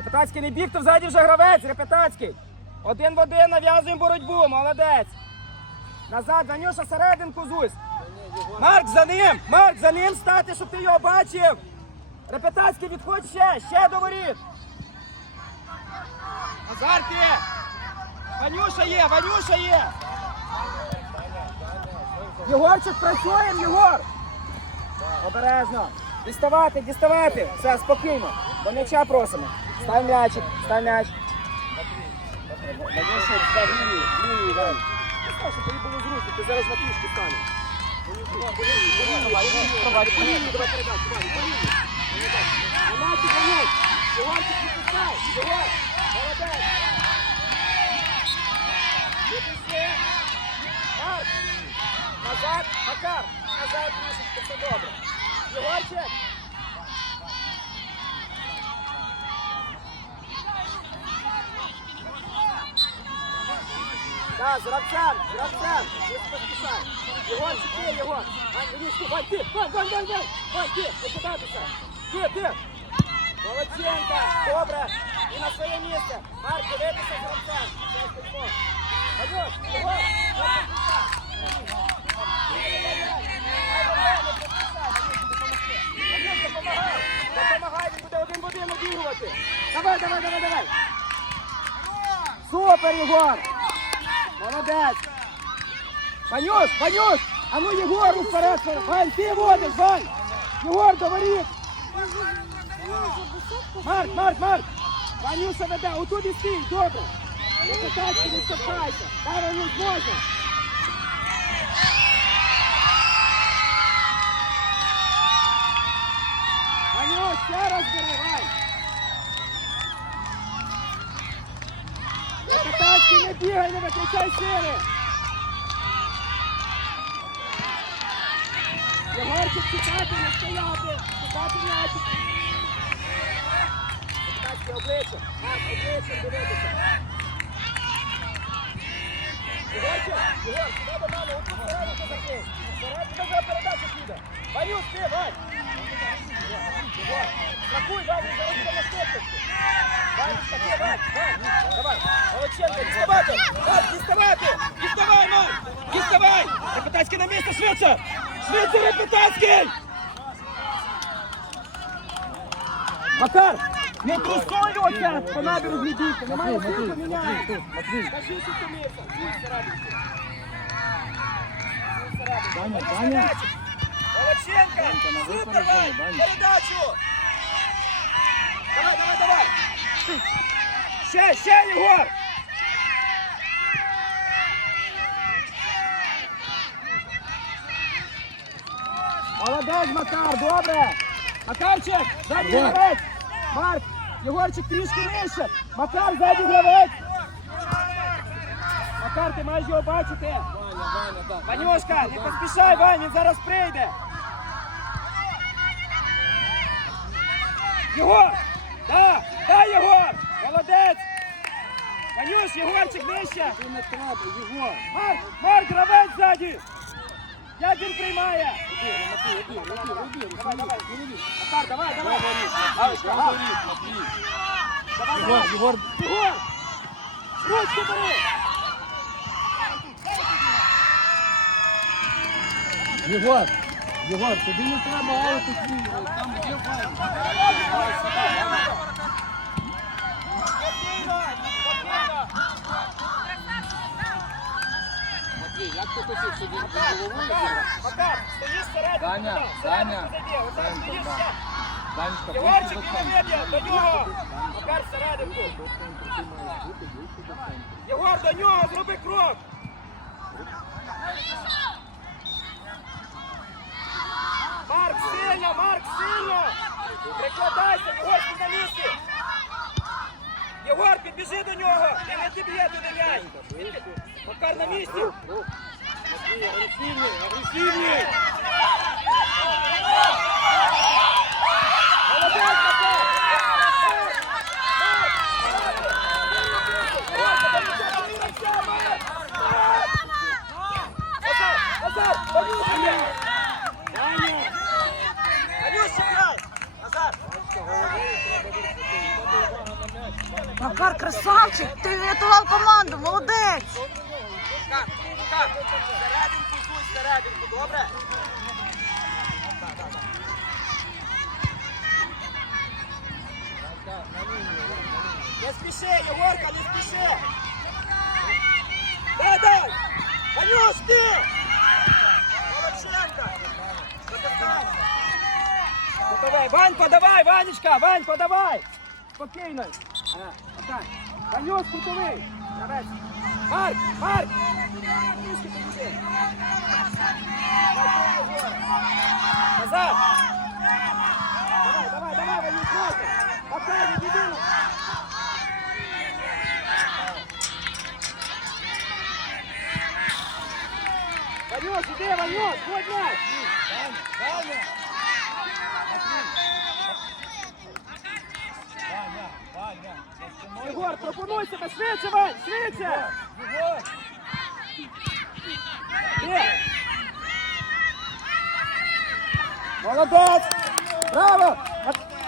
Репетацький не біг, то взаді вже гравець, Репетацький. Один в один нав'язуємо боротьбу, молодець. Назад, Ванюша, серединку зусь. Марк за ним! Марк за ним стати, щоб ти його бачив. Репетацький відходь ще, ще до воріт. Назар! Ванюша є, Ванюша є! Єгорчик, працюємо, Єгор! Обережно. Діставати, діставати. Все, спокійно. До м'яча просимо. Став м'ячик, став м'яч. Ти зараз на пішки станеш. Назад, Макар. Назад, трішечки, все добре. Єгорчик. З гравцем. Не поспішай. Єгорчик, ти, Єгор. Вань, Ванюшку, Вань, ти. Вань, Вань, Вань, Вань. Вань, ти, не. Ти, ти. Добре. І на своє місце. Марк, дивитися стоїмо. Ванюш, Єгор. Допомагай! Буде один в один! Давай, давай, давай, давай! Супер, Єгор! Молодець! Ванюш, Ванюш! А ну Єгору вперед! Вань, ти водиш, Вань! Єгор, до воріт! Марк, Марк, Марк! Ванюша веде, отут і стій, добре! Не катайся, не штовхайся! Дай, Ванюш, можна! Ванюш, ще раз бери, Вань! Не не бігай, не виключай сили! Єгорчик, чекати, не стояти! Чекати м'ячик! Катайся, обличчя! Марк, обличчя, дивитися! Єгорчик, Єгор, сюди до мене, от посередину закинь! Посередину вже передача піде! Ванюш, ти, Вань! Єгор, страхуй, Вань, він зараз буде на стопочку! Вань, страхуй, Вань, Вань! Давай, Молодченко, діставати! Марк, діставати! Діставай, Марк! Діставай! Репетацький на місце, швидше! Швидше, Репетацький! Макар, не трусой оце по набережній дійсно, немає сил поміняє. Кажи, що. Даня, Даня. Молодченко, супер, Вань, передачу. Давай, давай, давай. Ще, ще, Єгор. Молодець, Макар, добре. Макарчик, задній гравець. Марк, Єгорчик трішки нижче. Макар, задній гравець. Макар, ти маєш його бачити. Ванюшка, не поспішай, Вань, він зараз прийде. Єгор! Да, да, Єгор! Молодець! Ванюш, Єгорчик нижче! Марк, Марк, гравець ззаді! Як він приймає? Роби, роби, роби, роби, роби, Давай, давай. роби. Макар, давай, давай! Говори, Галочка, гал. говори, Матвій. Давай, Єгор, давай! Єгор, Єгор! Ручку бери! Єгор, Єгор, тобі не треба аути свій, там є Ваня. Спокійно, спокійно! Матвій, як ти хотів, щоб він Макар, головою Макар, зіграв? Макар, стоїш всередину, Даня, туди, всередину Даня, зайди, ось зараз Данька, стоїш да. Ще. Данечка, Єгорчик, ближче не до нього! Макар всерединку! Єгор, до нього, зроби крок! Марк, сильно, Марк, сильно! Прикладайся, Єгор, на місці! Єгор, підбіжи до нього! Він не діб'є туди м'яч! Макар на місці! Матвій, агресивний, агресивний. Молодець, Макар! Назар! Назар! Ванюша! Даня! Ванюша, грай! Назар! Бачите, головою треба вирішити. Треба увага на Макар, красавчик, ти врятував команду, молодець. Макар, Макар, серединку зуй, серединку, добре? Не спіши, Єгорка, не спіши! Дай, дай! Ванюш, ти! Молодченко! Запускай! Ну, Давай, Вань, подавай, Ванечка, Вань, подавай! Спокійно. Е, отак. Ванюш, кутовий. Гравець. Марк, Марк! Назад! Давай, давай, давай, Ванюш, можна! Пока, не біди! Ванюш, іди, Ванюш, будь м'яч! Єгор, пропонуй себе, швидше, Вань, швидше! Молодець! Браво!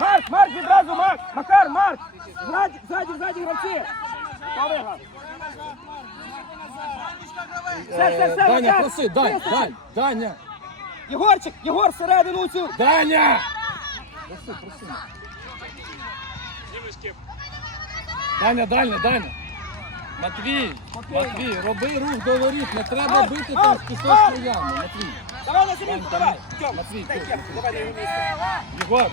Марк, Марк, відразу, Марк! Макар, Марк! Ззаді, ззаді, ззаді гравці! Хто виграв? Все, все, все, Даня, Макар! проси, Дань, Вистачить! Дань, Даня! Єгорчик, Єгор, всередину цю! Даня! Проси, проси. Даня, Даня, Даня! Матвій, Матвій, роби рух до воріт, не треба бити там з пісочної ями, Матвій. Давай на Дань, давай! Тьом, Матвій, дай кепку, давай на його місце. Єгор,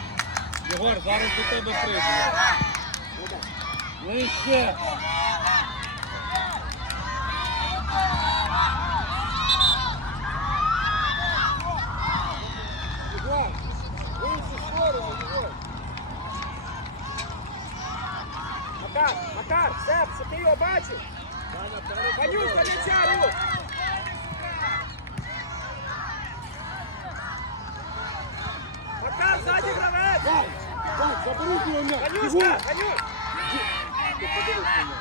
Єгор, зараз до тебе прийде. Нижче. Єгор, в іншу сторону, Єгор. Макар, Макар, Сеп, щоб ти його бачив! Ванюш, до м'яча, рух! Макар, ззаді гравець! Дань, заберіть його м'яч. Ванюшка, Єгор, Ванюш! ти подивись на нього.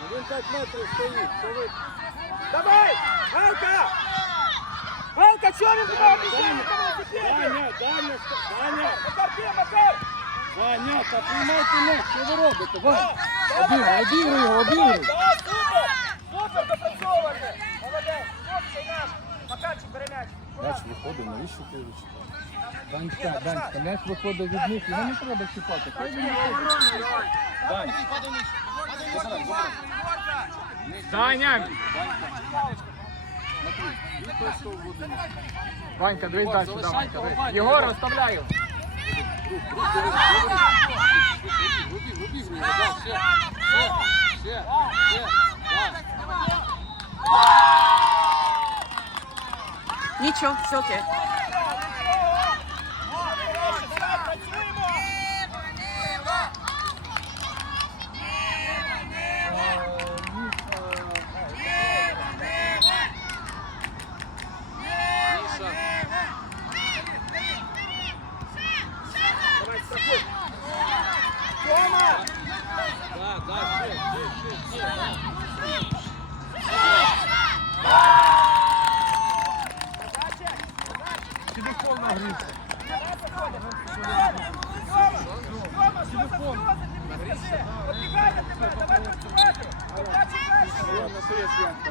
Ну, Він 5 метрів стоїть, що ви Давай! Галка! Чого він тебе обіцяє? Даня, Даня, Даня, Макар, ти, Макар! Даня, та приймайте м'яч, що ви робите? Вань, обігруй, обігруй його, супер! Супер, допрацьоване! Молодець! Хлопці наш! Макарчик, бери м'яч! М'яч виходить, навіщо ти його? Данечка, Данечка, м'яч виходить від них, його не треба чіпати. Хай він виходить. Дань. Даня! Ванька, дивись далі сюди, Ванька. дивись. Його, да. Нічого, все окей. Давай, страхуй! Тьома! Да, да, ще, ще, ще, ще, да. Телефон нагрівся. Тьома, що за сльози? Ти мені скажи! Оббігай на тебе, давай працювати! Макарчик перший! Я на своє святко.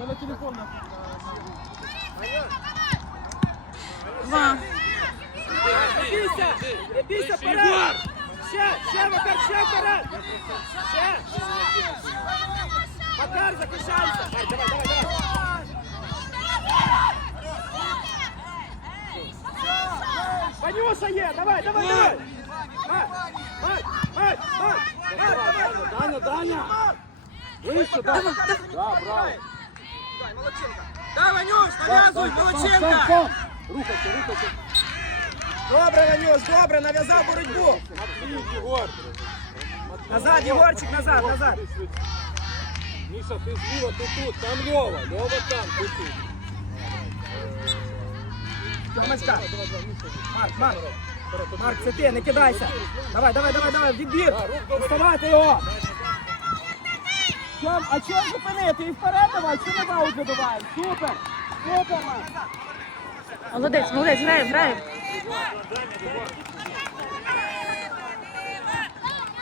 Мене телефон на... Два. Не бійся! Не бійся вперед! Ще, ще, Макар, ще вперед! Ще! Макар, захищайся! Давай, давай, давай, давай! Ванюша є! Давай, давай, давай! Марк, Марк, Марк, Марк, Марк, давай! Даня, Даня! Вище, Даня! Да, браво! Давай, молодчинка! Давай, Ванюш, нав'язуй, молодчинка! Рухайся, рухайся! Добре, Ванюш, добре, нав'язав боротьбу! Назад, Єгорчик, назад, назад! Міша, ти зліва, ти тут, там Льова, Льова там, ти тут. Тьомочка! Марк, Марк! Марк, це ти, не кидайся! Давай, давай, давай, давай, відбір! Вставайте його! Чом, а чом зупинити? І вперед давай, чи не аут забиваємо? Супер! Супер, Молодець, молодець, граємо, граємо.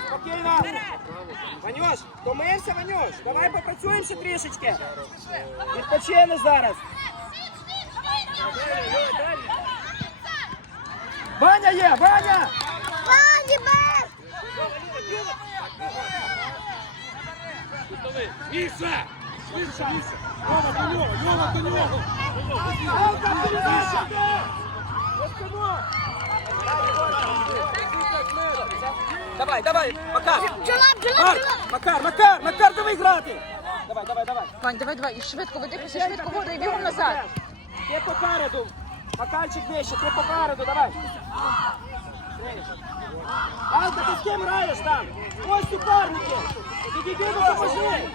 Спокійно! Ванюш, втомився, Ванюш? Давай попрацюємо ще трішечки. Відпочини зараз. Ваня є, Ваня! Алка, передача! Ось Давай, давай, Макар! Марк, Макар, Макар, Макар, давай грати! Давай, давай, давай. Вань, давай, давай, і швидко видихайся, швидко воду і бігом назад. Ти попереду. Макарчик нижче, ти попереду, давай. Алка, ти з ким граєш там? Ось суперники. Підійди, допоможи.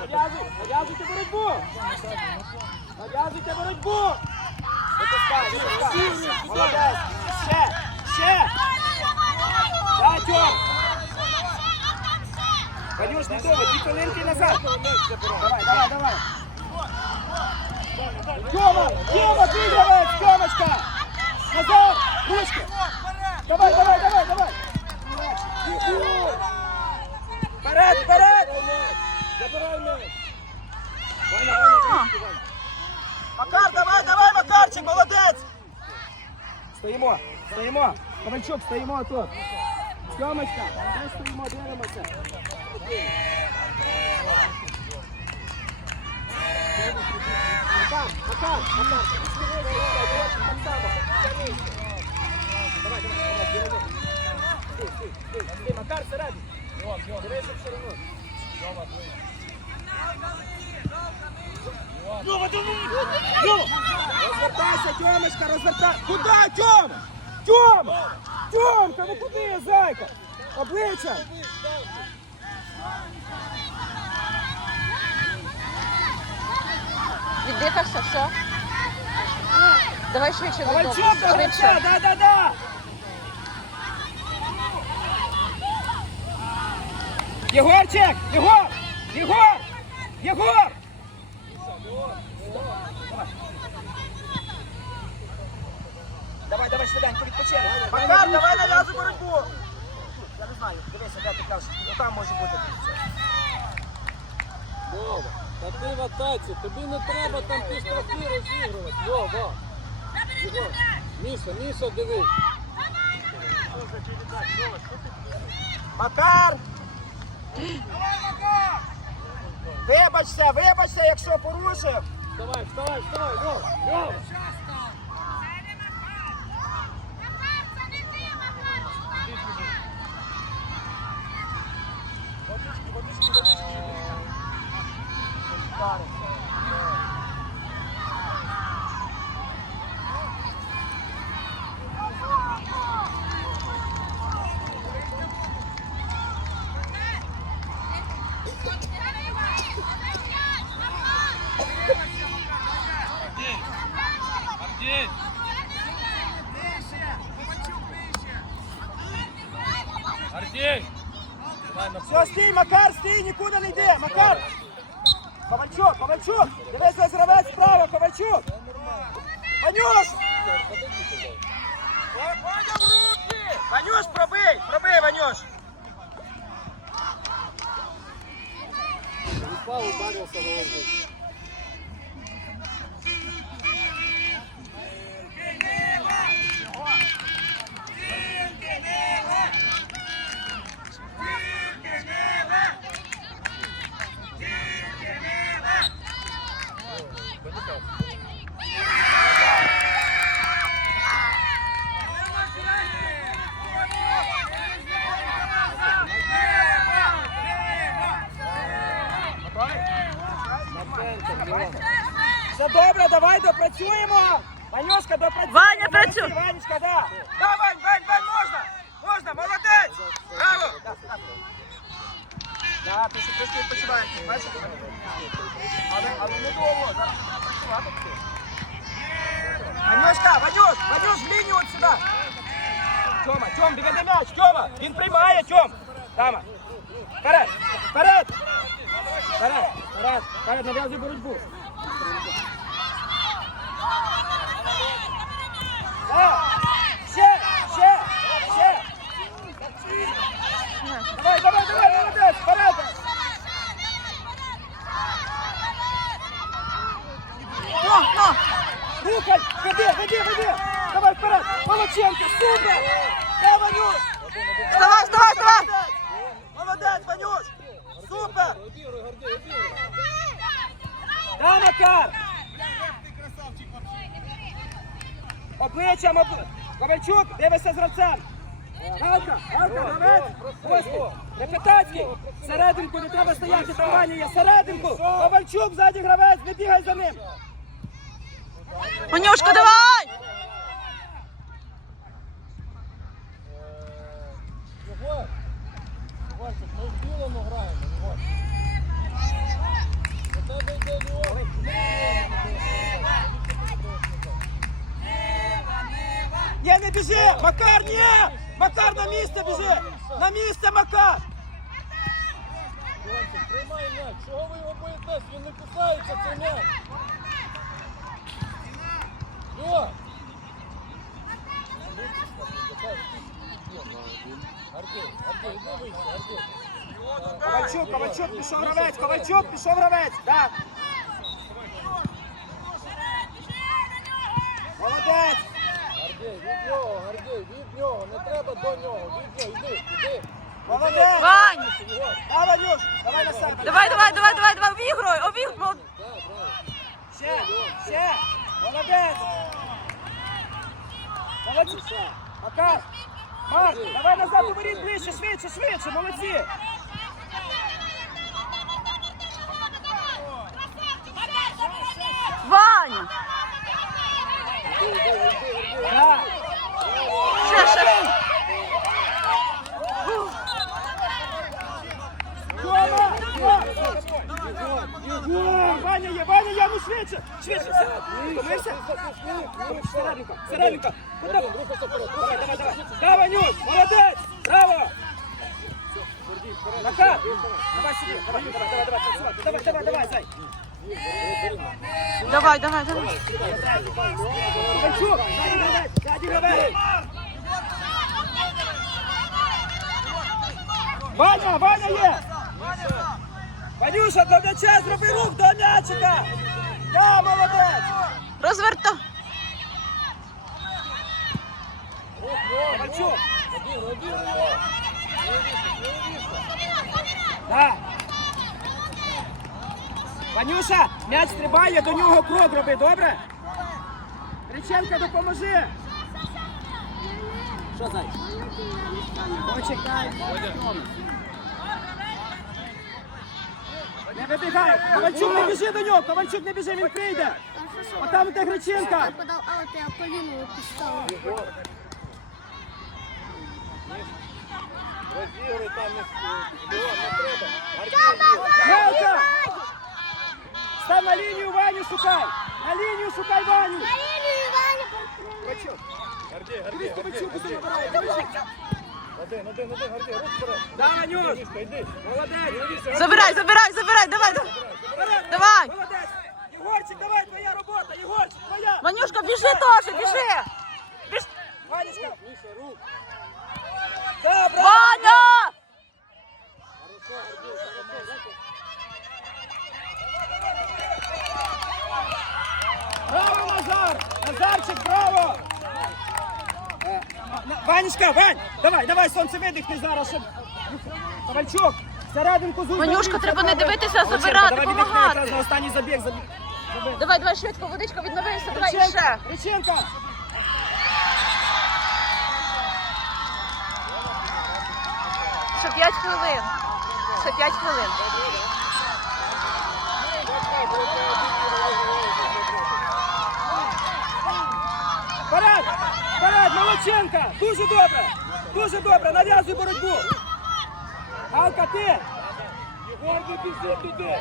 Нав'язуй, нав'язуйте боротьбу. Нав'язуйте боротьбу. Молодець. Ще, ще. Дай, Ванюш, не довго, дві хвилинки назад. Давай, давай, давай. Тьома, Тьома, ти гравець, Тьомочка. Назад, ручки. Давай, давай, давай, давай. Вперед, вперед. Забирай м'яч. Ваня, Ваня, Ваня. Макар, давай, давай, Макарчик, молодець. Стоїмо, стоїмо. Ковальчук, стоїмо тут. Тьомочка, де стоїмо, дивимося. Макар, Макар, Макар, ти співай, давай, так само, це місце. Давай, давай, давай, Макар, ширину. Розвертайся, Тьомочка, розвертай. Куда, Тьом? Тьом! Тьомка, ну куди, зайка? Обличчя. Віддихався, все. Давай швидше додому. Ковальчук, до гравця, Швидше. да-да-да. Єгорчик, Єгор, Єгор, Єгор. Давай, давай, швиденько, відпочинемо. Макар, давай нав'язуй боротьбу. Я не знаю, дивися, де ти кажеш, там може бути. Вова, та ти в атаці, тобі не треба там ті штрафи розігрувати. Во, во. Його. Міша, Міша, дивись. Макар! Вибачся, вибачся, якщо порушив. Вставай, вставай, вставай, Вова, Вова. Артей! Все, стій, Макар, стій, нікуди не йди. Макар! Ковальчук, Ковальчук! Дивись, ось гравець справа, Ковальчук! Ванюш! Ванюш, пробий! Пробий, Ванюш! Упав, ударився головою. Все добре, давай допрацюємо! Ванюшка, допрацюємо! Ваня, працюй! Молодці, Ванечка, да! Да, Вань, Вань, Вань, можна! Можна, молодець! Браво! Да, ти ще трошки відпочиваєш, бачиш? Але, але не довго, зараз працювати ти. Ванюшка, Ванюш, Ванюш, в лінію от сюди! Тьома, Тьом, відведи м'яч, Тьома! Він приймає, Тьом! Тама! Вперед! Вперед! Вперед! Вперед! Вперед, нав'язуй боротьбу! Давай, давай, давай, молодець! Ну. Рухай! Веди, веди, веди! Давай вперед! Молодченко! Супер! Да, Ванюш! Вставай, вставай, вставай. Молодець, Ванюш! Супер! Да, Макар! Обличчям, обли... Ковальчук, дивися з гравцем! Галка, Галка, гравець! Ось, Репетацький! Серединку, не треба стояти, тривання є! Серединку! Ковальчук, ззаді гравець, не бігай за ним! Манюшка, давай! Єгор! Єгорчик, ми в білому граємо, Єгор. Ні, не біжи! Макар, ні! Макар на місце біжи! На місце, Макар! Приймай м'яч. Чого ви його боїтесь? Він не кусається, цей м'яч. Йо! Артем, Артем, іди вище, Артем. Ковальчук, Ковальчук, пішов гравець, Ковальчук, пішов гравець, так. Молодець! Гордій, від нього, Гордій, від нього, не треба до нього, від нього, іди, іди. Молодець! Вань! Єгор, Да, Ванюш, давай на себе. Давай, давай, давай, давай, давай, обігруй, обігруй. Ще, ще. Молодець. Молодці. Макар, Марк, давай назад уберіть ближче, швидше, швидше, молодці. Вань! Так. Ще, ще. Тьома! Єгор! Ваня є, Ваня є, ну швидше! Швидше! Втомився? Серединка, Давай, давай, давай! Да, Ванюш, молодець! Браво! Макар! Давай сюди, давай, давай, давай, давай, працювати. давай, давай, давай, зай! Давай, давай, давай. Ковальчук, ззаді гравець, ззаді гравець! Ваня, Ваня є! Ванюша, до м'яча, зроби рух до м'ячика! Да, молодець! Розверта. Ковальчук! один, один м'яч стрибає, до нього крок роби, добре? Криченка, допоможи! Що зай? Почекай. Не вибігай! Ковальчук, не біжи до нього! Ковальчук, не біжи, він прийде! А там де Греченка! Я подав аут, я коліно підставив. Розігруй там не треба. Гелка! Став на лінію Ваню шукай! На лінію шукай Ваню! Один, один, вперед. Да, Ванюш! Молодець! Забирай, забирай, забирай, давай. давай. Давай. Молодець! Єгорчик, давай, твоя робота! Єгорчик, твоя! Манюшка, біжи теж, біжи. Рух. Да, браво! Ваня! Браво, Назар! Назарчик, браво! Ванечка, Вань! Давай, давай, сонце видихни зараз, щоб... Ковальчук, серединку зуй. Ванюшка, треба не дивитися, а забирати, давай віддихни допомагати. якраз на останній забіг. забіг. Давай, давай, швидко, водичка, відновився, давай ще. Річенка! Ще 5 хвилин. Ще 5 хвилин. Вперед! Вперед, Молодченка! Дуже добре! Дуже добре, нав'язуй боротьбу! Галка, ти! Не біжи туди.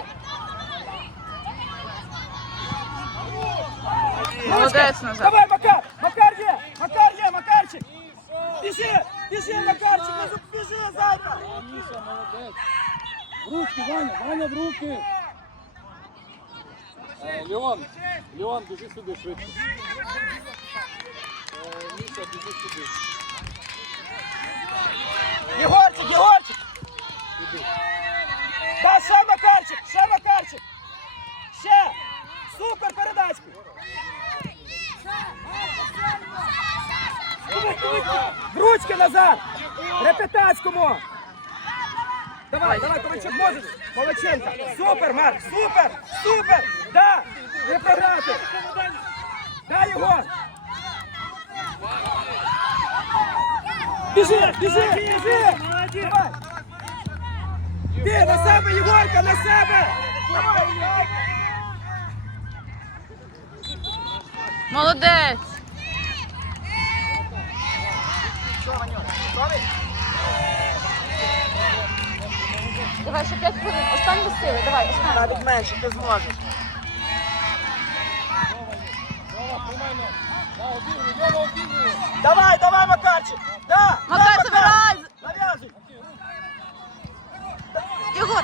Молодець, Назар. Давай, Макар! Макар є! Макар є, Макарчик! Біжи, біжи, Макарчик, біжи, зайка. Міша, молодець. В руки, Ваня, Ваня, в руки. Е, Леон, Леон, біжи сюди швидше. Е, Міша, біжи сюди. Єгорчик, Єгорчик. Та ще Макарчик, ще Макарчик. Ще. Супер передачку. В ручки назад. Репетацькому. Давай, давай, Ковальчук, можеш. Молодченка. Супер, Марк, супер, супер. Да, не програти. Да, Єгор. Біжи, біжи, біжи! Давай! Ти на себе, Єгорка, на себе! Молодець. Давай ще 5 хвилин. Останні сили. Давай, останні. Навіть менше, ти зможеш. Давай, давай, Макарчик! Да! Макар, да, забирай! Нав'язуй! Єгор.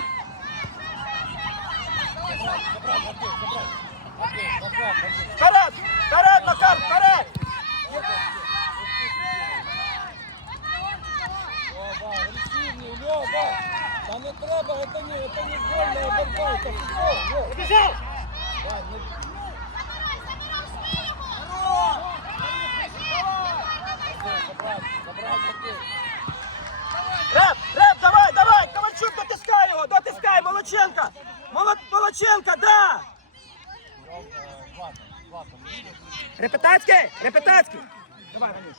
Вперед! Вперед, Макар, вперед! Льова, агресивний, Льова. Та не треба, це не, це не вольна борьба, це футбол. Льов. Біжи! Вань, не забрати, забрати. Реп, реп, давай, давай! Ковальчук, дотискай його, дотискай, Молодченка! Молод, Молодченка, да! Репетацький, репетацький! Давай, Ванюш.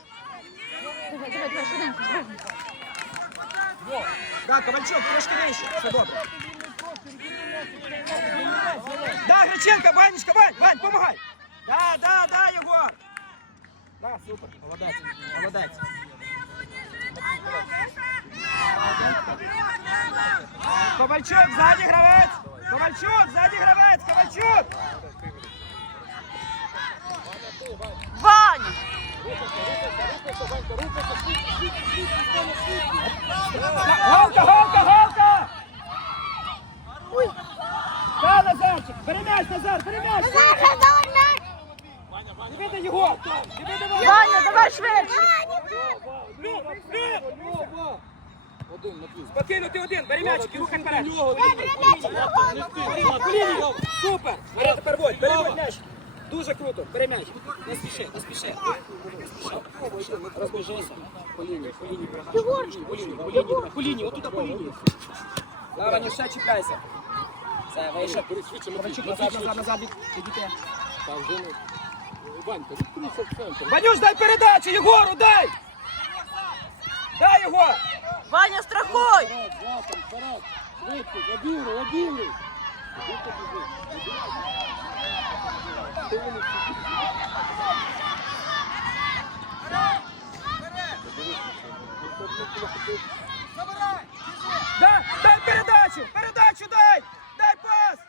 Давай, давай, давай, швиденько, швиденько. Да, Ковальчук, трошки вище, все добре. Да, Греченко, Ванечка, Вань, Вань, помагай. Да, да, да, Єгор. Да, супер, молодець. Ковальчук, ззаді гравець. Ковальчук, ззаді гравець, Ковальчук. Ваня. Голка, голка, голка. Да, Назарчик, бери м'яч, Назар, бери м'яч. Захар, давай! Не. Не видно Ваня. Давай швидше. Люк. Льова. Один, Матвій. Спокійно, ти один, бери м'ячик і рухай вперед. Супер! Бери тепер водь, бери водь м'яч. Дуже круто, бери м'яч. Не спіши, не спіши. Розбіжися. По лінії, по лінії. По лінії, по лінії, по лінії, по лінії, отуда по лінії. Давай, Ваню, ще чіпляйся. Все, вийшов. Назад, назад, назад, ідіть. Та вже не... Ванька, відкрийся в центр. Ванюш, дай передачу, Єгору, дай! Дай, Єгор! Ваня, страхуй. Вперед, Златан, вперед. Швидко, обігруй, обігруй. Іди ти туди, іди. Ти вони всі тут. Да, дай передачу, передачу дай! Дай пас!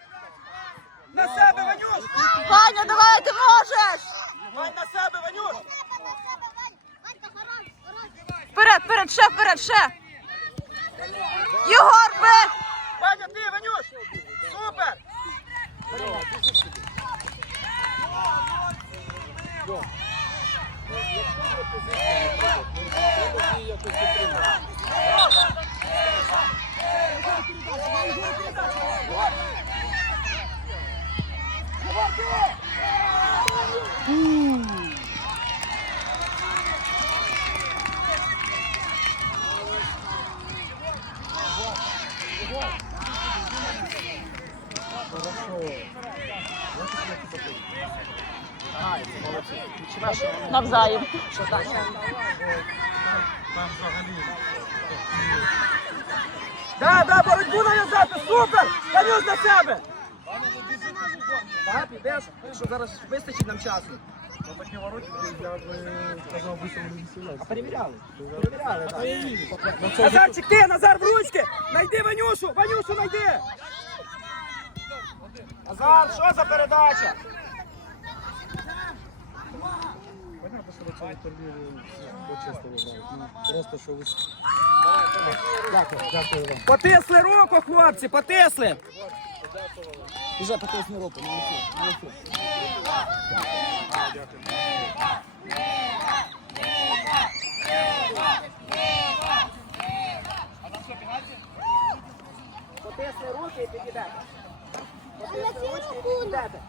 На себе, Ванюш! Ваня, давай, ти можеш. Вань, на себе, Ванюш! Вперед, вперед, ще вперед, ще. Єгор, бей. Ваня, ти, Ванюш! Супер! Льова, біжи сюди. Льов. Ну, якщо вже позиція не треба, ну, треба її якось підтримати. Навзаєм. Да, да, боротьбу нав'язати, супер! Ванюш на себе! Так, підеш, що зараз вистачить нам часу. А перевіряли? Перевіряли, так. Назарчик, ти, Назар, в ручки! Найди Ванюшу! Ванюшу найди! Назар, що за передача? Понятно, що почистили. Ну, просто що ви... Дякую, дякую вам. Потисли руку, хлопці, потисли. Уже потисни руку, молодці, молодці. Потисни руки і підійдете. Потисни ручки і підійдете.